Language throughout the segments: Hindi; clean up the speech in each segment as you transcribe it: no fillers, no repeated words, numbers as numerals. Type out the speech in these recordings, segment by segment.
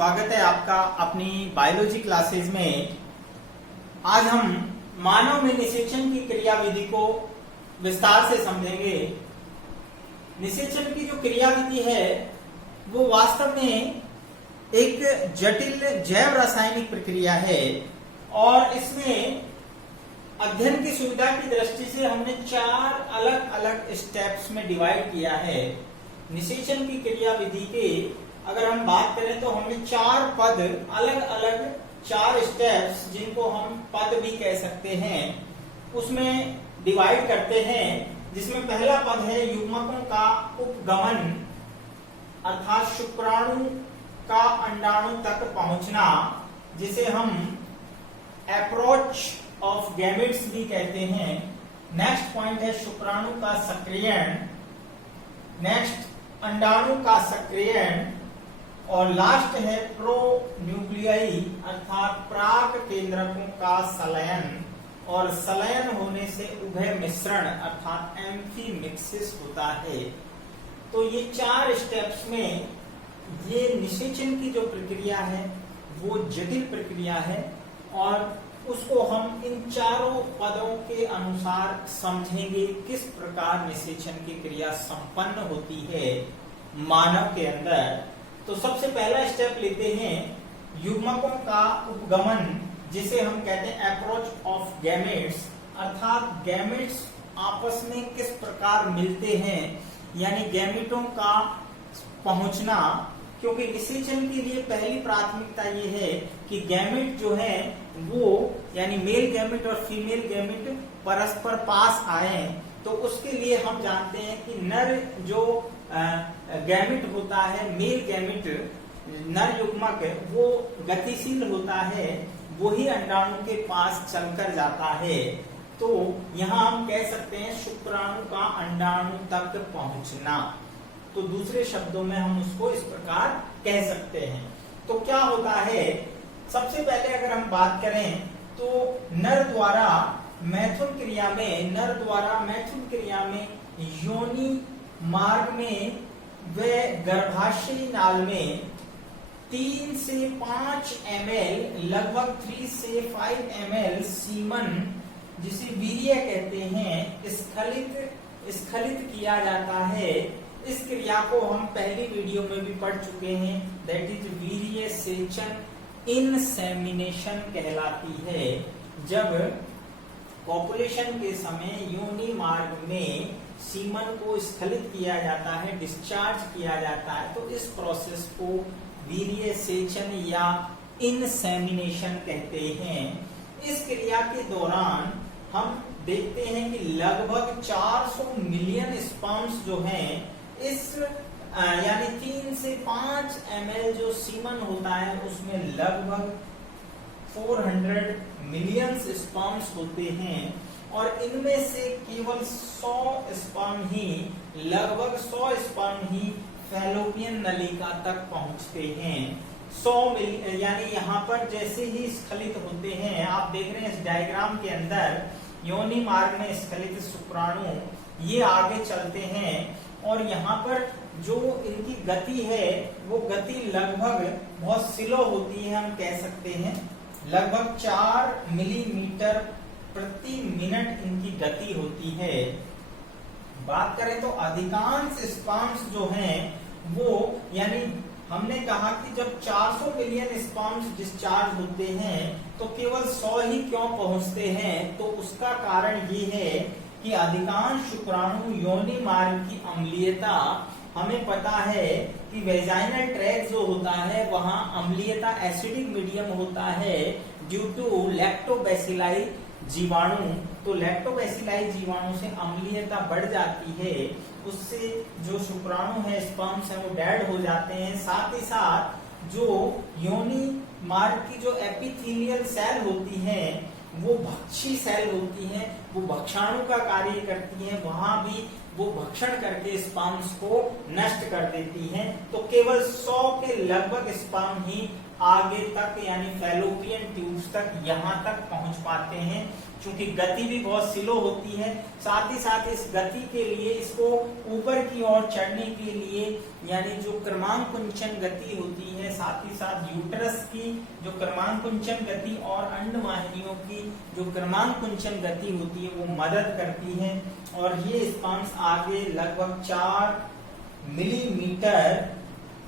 स्वागत है आपका अपनी बायोलॉजी क्लासेज में। आज हम मानव में निषेचन की क्रियाविधि को विस्तार से समझेंगे। निषेचन की जो क्रियाविधि है वो वास्तव में एक जटिल जैव रासायनिक प्रक्रिया है और इसमें अध्ययन की सुविधा की दृष्टि से हमने 4 अलग अलग स्टेप्स में डिवाइड किया है। निषेचन की क्रियाविधि के अगर हम बात करें तो हमने 4 पद अलग अलग 4 स्टेप्स जिनको हम पद भी कह सकते हैं उसमें डिवाइड करते हैं, जिसमें पहला पद है युग्मकों का उपगमन अर्थात शुक्राणु का अंडाणु तक पहुंचना, जिसे हम अप्रोच ऑफ गैमेट्स भी कहते हैं। नेक्स्ट पॉइंट है शुक्राणु का सक्रियण, नेक्स्ट अंडाणु का सक्रियण और लास्ट है प्रो न्यूक्लियाई अर्थात प्राक केंद्रकों का संलयन, और संलयन होने से उभय मिश्रण अर्थात एम्फीमिक्सिस होता है। तो ये 4 स्टेप्स में ये निषेचन की जो प्रक्रिया है वो जटिल प्रक्रिया है और उसको हम इन चारों पदों के अनुसार समझेंगे किस प्रकार निषेचन की क्रिया संपन्न होती है मानव के अंदर। तो सबसे पहला स्टेप लेते हैं युग्मकों का उपगमन, जिसे हम कहते हैं अप्रोच ऑफ गैमेट्स, अर्थात गैमेट्स आपस में किस प्रकार मिलते हैं यानी गैमेटों का पहुंचना। क्योंकि निषेचन के लिए पहली प्राथमिकता ये है कि गैमेट जो है वो यानी मेल गैमेट और फीमेल गैमेट परस्पर पास आए, तो उसके लिए हम जानते हैं कि नर जो गैमेट होता है, मेल गैमेट नर युग्मक वो गतिशील होता है, वही अंडाणु के पास चलकर जाता है। तो यहाँ हम कह सकते हैं शुक्राणु का अंडाणु तक पहुंचना। तो दूसरे शब्दों में हम उसको इस प्रकार कह सकते हैं। तो क्या होता है, सबसे पहले अगर हम बात करें तो नर द्वारा मैथुन क्रिया में योनि मार्ग में व गर्भाशयी नाल में 3 से 5 ml लगभग 3 से 5 ml सीमन, जिसे वीर्य कहते हैं, स्खलित किया जाता है। इस क्रिया को हम पहली वीडियो में भी पढ़ चुके हैं, दैट इज वीर्य सेचन इनसेमिनेशन कहलाती है। जब पॉपुलेशन के समय योनि मार्ग में सीमन को स्खलित किया जाता है, डिस्चार्ज किया जाता है, तो इस प्रोसेस को वीर्य सेचन या इनसेमिनेशन कहते हैं। इस क्रिया के दौरान हम देखते हैं कि लगभग 400 मिलियन स्पर्म्स जो हैं इस यानी 3 से 5 ml जो सीमन होता है उसमें लगभग 400 मिलियन स्पर्म्स होते हैं और इनमें से केवल 100 स्पर्म ही लगभग 100 स्पर्म ही फैलोपियन नलिका तक पहुंचते हैं। 100 यानी यहाँ पर जैसे ही स्खलित होते हैं, आप देख रहे हैं इस डायग्राम के अंदर योनि मार्ग में स्खलित शुक्राणु ये आगे चलते हैं और यहाँ पर जो इनकी गति है वो गति लगभग बहुत स्लो होती है, हम कह सकते हैं लगभग 4 मिलीमीटर प्रति मिनट इनकी गति होती है। बात करें तो अधिकांश स्पर्म्स जो हैं वो यानी हमने कहा कि जब 400 मिलियन स्पर्म्स डिस्चार्ज होते हैं तो केवल 100 ही क्यों पहुंचते हैं, तो उसका कारण ये है कि अधिकांश शुक्राणु योनि मार्ग की अम्लीयता, हमें पता है कि वेजाइनल ट्रैक्ट जो होता है वहां अम्लीयता एसिडिक मीडियम होता है ड्यू टू लैक्टोबैसिलाई जीवाणु। तो लैक्टोबैसिलाई जीवाणु से अम्लीयता बढ़ जाती है, उससे जो शुक्राणु है स्पर्म्स है वो डेड हो जाते हैं। साथ ही साथ जो योनि मार्ग की जो एपिथेलियल सेल होती है वो भक्षी सेल होती है, वो भक्षाणु का कार्य करती है, वहां भी वो भक्षण करके स्पर्म्स को नष्ट कर देती हैं। तो केवल 100 के लगभग स्पर्म ही आगे तक यानी फैलोपियन ट्यूब्स तक यहाँ तक पहुंच पाते हैं। क्योंकि गति भी बहुत स्लो होती है, साथ ही साथ इस गति के लिए इसको ऊपर की ओर चढ़ने के लिए यानी जो क्रमांकुंचन गति होती है, साथ ही साथ यूट्रस की जो क्रमांकुंचन गति और अंडवाहिनियों की जो क्रमांकुंचन गति होती है वो मदद करती है। और ये स्पर्म्स आगे लगभग 4 मिलीमीटर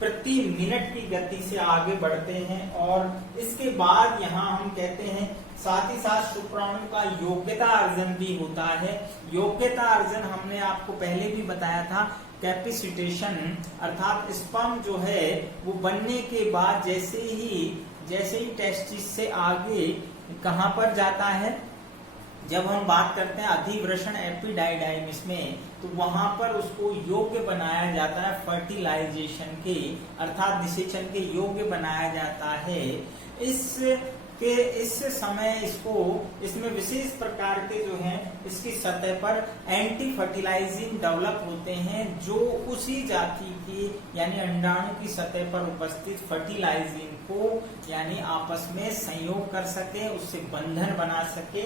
प्रति मिनट की गति से आगे बढ़ते हैं। और इसके बाद यहाँ हम कहते हैं साथ ही साथ शुक्राणु का योग्यता अर्जन भी होता है। योग्यता अर्जन हमने आपको पहले भी बताया था, कैपेसिटेशन अर्थात स्पर्म जो है वो बनने के बाद जैसे ही टेस्टिस से आगे कहां पर जाता है, जब हम बात करते हैं अधिवृषण एपिडाइडाइमिस में, तो वहां पर उसको योग्य बनाया जाता है फर्टिलाइजेशन के अर्थात निषेचन के योग्य बनाया जाता है। इस समय इसमें विशेष प्रकार के जो हैं इसकी सतह पर एंटी फर्टिलाइजिंग डेवलप होते हैं जो उसी जाति की यानी अंडाणु की सतह पर उपस्थित फर्टिलाइजिंग को यानी आपस में संयोग कर सके, उससे बंधन बना सके,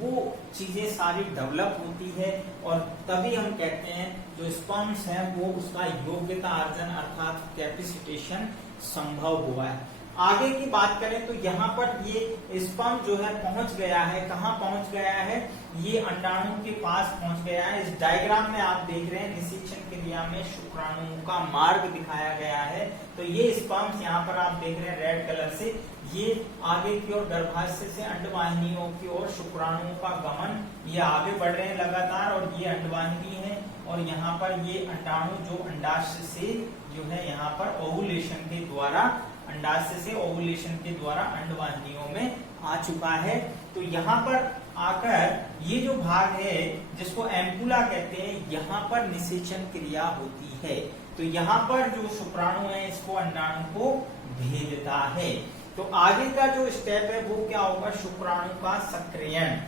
वो चीजें सारी डेवलप होती है। और तभी हम कहते हैं जो स्पर्म्स है वो उसका योग्यता अर्जन अर्थात कैपेसिटेशन संभव हुआ है। आगे की बात करें तो यहाँ पर ये स्पर्म जो है पहुंच गया है, कहाँ पहुंच गया है, ये अंडाणु के पास पहुंच गया है। इस डायग्राम में आप देख रहे हैं निषेचन क्रिया में शुक्राणुओं का मार्ग दिखाया गया है। तो ये स्पर्म्स यहाँ पर आप देख रहे हैं रेड कलर से, ये आगे की ओर गर्भाशय से अंडवाहिनियों की ओर शुक्राणुओं का गमन, ये आगे बढ़ रहे हैं लगातार और ये अंडवाहिनी है। और यहाँ पर ये अंडाणु जो अंडाशय से जो है यहाँ पर ओवुलेशन के द्वारा अंडाशय से ओवुलेशन के द्वारा अंडवाहिनियों में आ चुका है। तो यहाँ पर आकर ये जो भाग है जिसको एम्पुला कहते हैं, यहाँ पर निषेचन क्रिया होती है। तो यहाँ पर जो शुक्राणु है इसको अंडाणु को भेदता है। तो आगे का जो स्टेप है वो क्या होगा, शुक्राणु का सक्रियण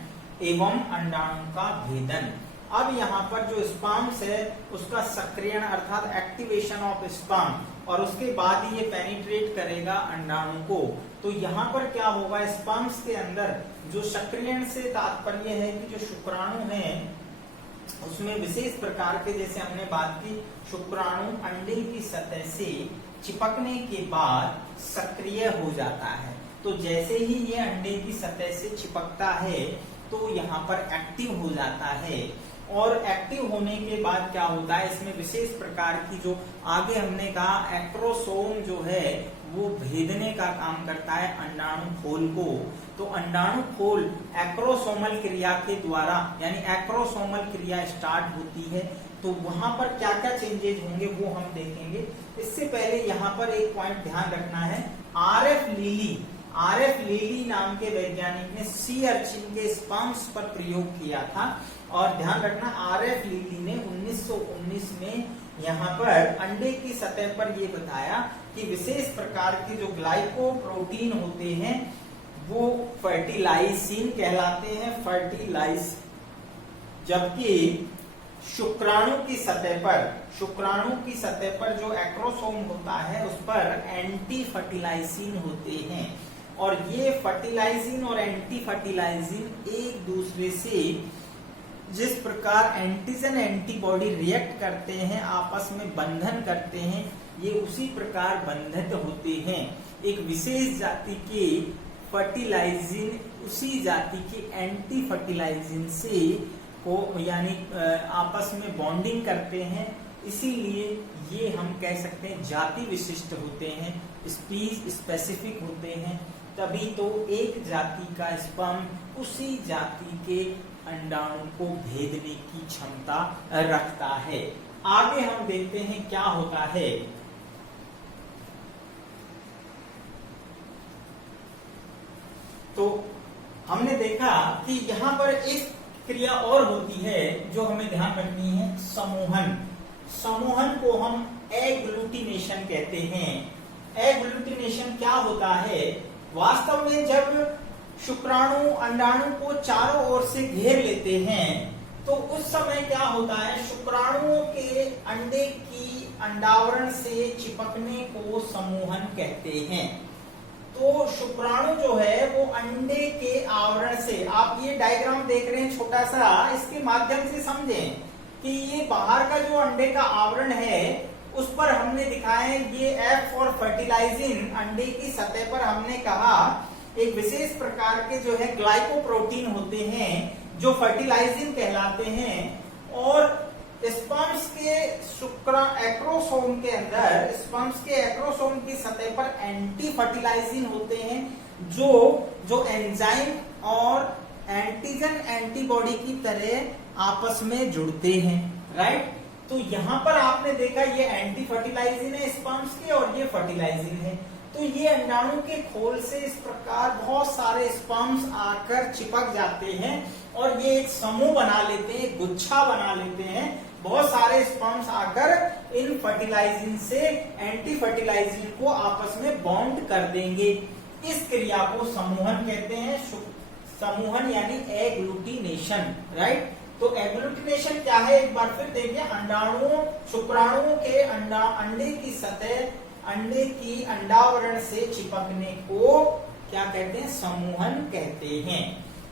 एवं अंडाणु का भेदन। अब यहाँ पर जो स्पर्म्स है उसका सक्रियण अर्थात एक्टिवेशन ऑफ स्पर्म, और उसके बाद ही ये पेनिट्रेट करेगा अंडाणु को। तो यहाँ पर क्या होगा, स्पर्म्स के अंदर जो सक्रियण से तात्पर्य है कि जो शुक्राणु है उसमें विशेष प्रकार के, जैसे हमने बात की, शुक्राणु अंडे की सतह से चिपकने के बाद सक्रिय हो जाता है। तो जैसे ही ये अंडे की सतह से चिपकता है तो यहाँ पर एक्टिव हो जाता है। और एक्टिव होने के बाद क्या होता है, इसमें विशेष प्रकार की जो आगे हमने कहा एक्रोसोम जो है वो भेदने का काम करता है अंडाणु खोल को। तो अंडाणु खोल एक्रोसोमल क्रिया के द्वारा यानी एक्रोसोमल क्रिया स्टार्ट होती है। तो वहां पर क्या क्या चेंजेज होंगे वो हम देखेंगे। इससे पहले यहाँ पर एक पॉइंट ध्यान रखना है, आरएफ लीली नाम के वैज्ञानिक ने सी अर्चिन के स्पर्म्स पर प्रयोग किया था। और ध्यान रखना आरएफ लीली ने 1919 में यहाँ पर अंडे की सतह पर ये बताया कि विशेष प्रकार के जो ग्लाइकोप्रोटीन होते हैं वो फर्टिलाइसिन कहलाते हैं, फर्टिलाइज, जबकि शुक्राणु की सतह पर जो एक्रोसोम होता है उस पर एंटी फर्टिलाइसिन होते हैं। और ये फर्टिलाइजिन और एंटी फर्टिलाइजिन एक दूसरे से जिस प्रकार एंटीजन एंटीबॉडी रिएक्ट करते हैं, आपस में बंधन करते हैं, ये उसी प्रकार बंधित होते हैं। एक विशेष जाति के फर्टिलाइजिन उसी जाति के एंटी फर्टिलाइजिन से को यानी आपस में बॉन्डिंग करते हैं, इसीलिए ये हम कह सकते हैं जाति विशिष्ट होते हैं, स्पीस स्पेसिफिक होते हैं। तभी तो एक जाति का स्पर्म उसी जाति के अंडाणु को भेदने की क्षमता रखता है। आगे हम देखते हैं क्या होता है। तो हमने देखा कि यहाँ पर एक क्रिया और होती है जो हमें ध्यान रखनी है, समूहन को हम एग्लूटिनेशन कहते हैं। एग्लूटिनेशन क्या होता है, वास्तव में जब शुक्राणु अंडाणु को चारों ओर से घेर लेते हैं तो उस समय क्या होता है, शुक्राणुओं के अंडे की अंडावरण से चिपकने को समूहन कहते हैं। तो शुक्राणु जो है वो अंडे के आवरण से, आप ये डायग्राम देख रहे हैं छोटा सा, इसके माध्यम से समझें कि ये बाहर का जो अंडे का आवरण है उस पर हमने दिखाया है ये F और फर्टिलाइजिंग, अंडे की सतह पर हमने कहा एक विशेष प्रकार के जो है ग्लाइकोप्रोटीन होते हैं जो फर्टिलाइजिंग कहलाते हैं, और स्पर्म्स के एक्रोसोम के अंदर, स्पर्म्स के एक्रोसोम की सतह पर एंटी फर्टिलाइजिंग होते हैं जो एंजाइम और एंटीजन एंटीबॉडी की तरह आपस में जुड़ते हैं, राइट। तो यहां पर आपने देखा ये एंटी फर्टिलाइजिंग है स्पर्म्स के और ये फर्टिलाइजिंग है। तो ये अंडाणु के खोल से इस प्रकार बहुत सारे स्पर्म्स आकर चिपक जाते हैं और ये एक समूह बना लेते हैं, गुच्छा बना लेते हैं। बहुत सारे स्पर्म्स आकर इन फर्टिलाइजिंग से एंटी फर्टिलाइजिंग को आपस में बॉन्ड कर देंगे। इस क्रिया को समूहन कहते हैं। समूहन यानी एग्लूटिनेशन, राइट। तो एग्लूटिनेशन क्या है, एक बार फिर देखिए, शुक्राणुओं के अंडे की सतह, अंडे की अंडावरण से चिपकने को क्या कहते हैं, समूहन कहते हैं।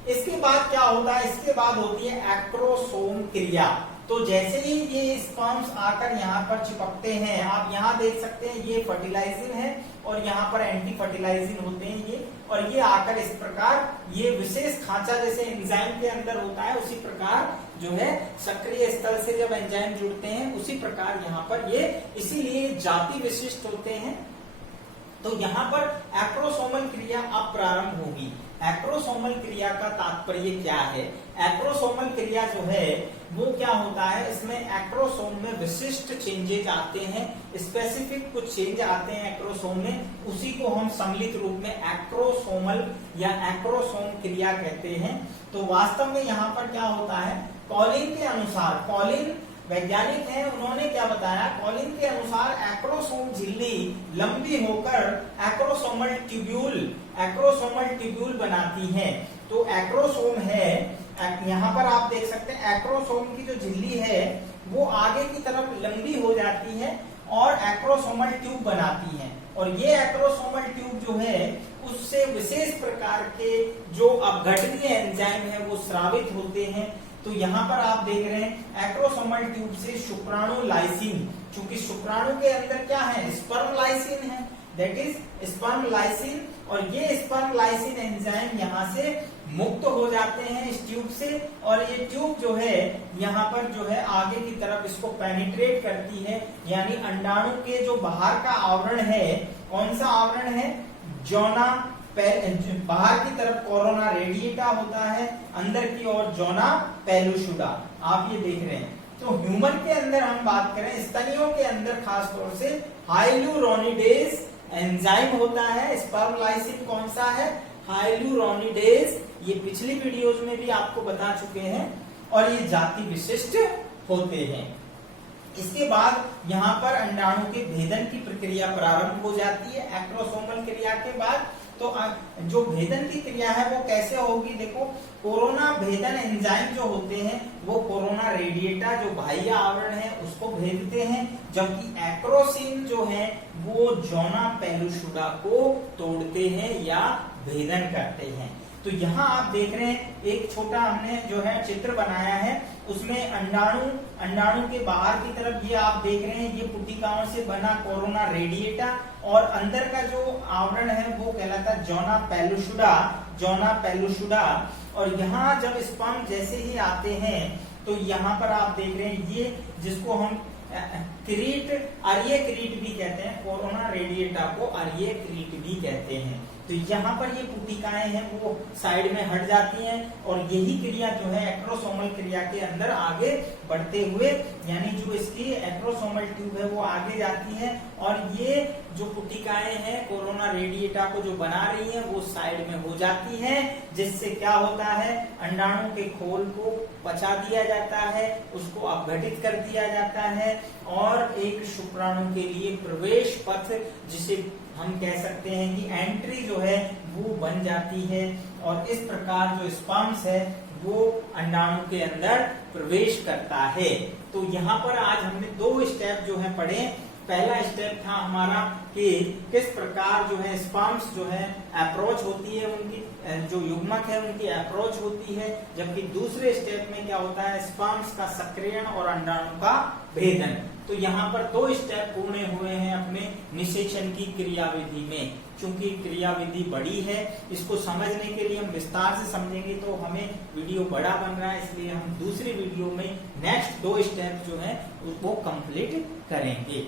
इसके बाद क्या होता है, इसके बाद होती है एक्रोसोम क्रिया। तो जैसे ही ये स्पर्म्स आकर यहाँ पर चिपकते हैं, आप यहाँ देख सकते हैं ये फर्टिलाइजिंग है और यहाँ पर एंटी फर्टिलाइजिंग होते हैं ये, और ये आकर इस प्रकार ये विशेष खांचा जैसे एंजाइम के अंदर होता है उसी प्रकार जो है सक्रिय स्थल से जब एंजाइम जुड़ते हैं उसी प्रकार यहाँ पर ये, इसीलिए जाति विशिष्ट होते हैं। तो यहाँ पर एक्रोसोमल क्रिया अब प्रारंभ होगी। एक्रोसोमल क्रिया का तात्पर्य क्या है, एक्रोसोमल क्रिया जो है वो क्या होता है, इसमें एक्रोसोम में विशिष्ट चेंजेज आते हैं, स्पेसिफिक कुछ चेंज आते हैं एक्रोसोम में, उसी को हम सम्मिलित रूप में एक्रोसोमल या एक्रोसोम क्रिया कहते हैं। तो वास्तव में यहाँ पर क्या होता है, कॉलिन के अनुसार, कॉलिन वैज्ञानिक हैं, उन्होंने क्या बताया, कॉलिन के अनुसार एक्रोसोम झिल्ली लंबी होकर एक्रोसोमल ट्यूब्यूल बनाती है। तो एक्रोसोम है, यहाँ पर आप देख सकते हैं एक्रोसोम की जो झिल्ली है वो आगे की तरफ लंबी हो जाती है और एक्रोसोमल ट्यूब बनाती है, और ये एक्रोसोमल ट्यूब जो है उससे विशेष प्रकार के जो अपघटनीय एंजाइम है वो स्रावित होते हैं। तो यहाँ पर आप देख रहे हैं एक्रोसोमल ट्यूब से शुक्राणु लाइसिन, चूंकि शुक्राणु के अंदर क्या है, स्पर्म लाइसिन है, दैट इज स्पर्म लाइसिन, और ये स्पर्म लाइसिन एंजाइम यहाँ से मुक्त हो जाते हैं इस ट्यूब से, और ये ट्यूब जो है यहाँ पर जो है आगे की तरफ इसको पेनिट्रेट करती है, यानी अंडाणु के जो बाहर का आवरण है, कौन सा आवरण है, जोना, बाहर की तरफ कोरोना रेडिएटा होता है, अंदर की ओर जोना पेलुसुडा, आप ये देख रहे हैं। तो ह्यूमन के अंदर हम बात करें, स्तनियों के अंदर खास तौर से हाइलुरोनिडेज एंजाइम होता है। स्पर्म लाइसिन कौन सा है, हाइलुरोनिडेज, ये पिछली वीडियोज में भी आपको बता चुके हैं, और ये जाति विशिष्ट होते हैं। इसके बाद यहाँ पर अंडाणु के भेदन की प्रक्रिया प्रारंभ हो जाती है एक्रोसोमल क्रिया के बाद। तो जो भेदन की क्रिया है वो कैसे होगी, देखो, कोरोना भेदन एंजाइम जो होते हैं वो कोरोना रेडिएटा जो बाह्य आवरण है उसको भेदते हैं, जबकि एक्रोसिन जो है वो जोना पेलुसुडा को तोड़ते हैं या भेदन करते हैं। तो यहाँ आप देख रहे हैं एक छोटा हमने जो है चित्र बनाया है, उसमें अंडाणु के बाहर की तरफ ये आप देख रहे हैं ये पुटिकाओं से बना कोरोना रेडिएटा, और अंदर का जो आवरण है वो कहलाता है जोना पेलुसुडा। और यहाँ जब स्पर्म जैसे ही आते हैं तो यहाँ पर आप देख रहे हैं ये जिसको हम अर्य क्रीट भी कहते हैं, कोरोना रेडिएटा को अर्य क्रीट भी कहते हैं। तो यहाँ पर ये पुटिकाएं हैं वो साइड में हट जाती हैं, और यही क्रिया जो है एक्रोसोमल क्रिया के अंदर आगे बढ़ते हुए, यानी जो इसकी एक्रोसोमल ट्यूब है वो आगे जाती है, और ये जो पुटिकाएं हैं कोरोना रेडिएटा को जो बना रही हैं वो साइड में हो जाती हैं, जिससे क्या होता है, अंडाणु के खोल को पचा दिया जाता है, उसको अपघटित कर दिया जाता है, और एक शुक्राणु के लिए प्रवेश पथ, जिसे हम कह सकते हैं कि एंट्री जो है वो बन जाती है, और इस प्रकार जो स्पर्म्स है वो अंडाणु के अंदर प्रवेश करता है। तो यहाँ पर आज हमने 2 स्टेप जो है पढ़े। पहला स्टेप था हमारा कि किस प्रकार जो है स्पर्म्स जो है अप्रोच होती है, उनकी जो युग्मक है उनकी अप्रोच होती है, जबकि दूसरे स्टेप में क्या होता है स्पर्म्स का सक्रियण और अंडाणु का भेदन। तो यहाँ पर 2 स्टेप पूर्ण हुए हैं अपने निषेचन की क्रियाविधि में। चूंकि क्रियाविधि बड़ी है, इसको समझने के लिए हम विस्तार से समझेंगे तो हमें वीडियो बड़ा बन रहा है, इसलिए हम दूसरी वीडियो में नेक्स्ट 2 स्टेप जो है वो कंप्लीट करेंगे।